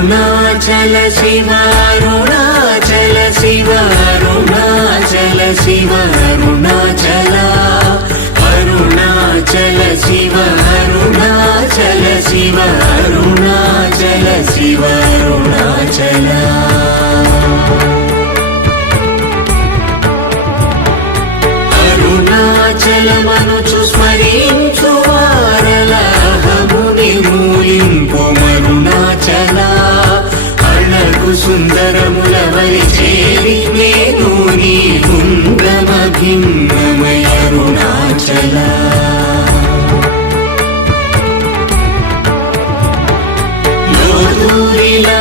అరుణాచల శివ అరుణాచల శివ అరుణాచల శివ అరుణాచల అరుణాచల శివ అరుణాచల శివ అరుణాచల శివ అరుణాచల అరుణాచలమనుచు స్మరించు వారలహముని మూలింపు మరుణాచల అణగు సుందరముల వలి చేరి నేను నీ గుండమ భిన్నమయ అరుణాచల లోదూరిలా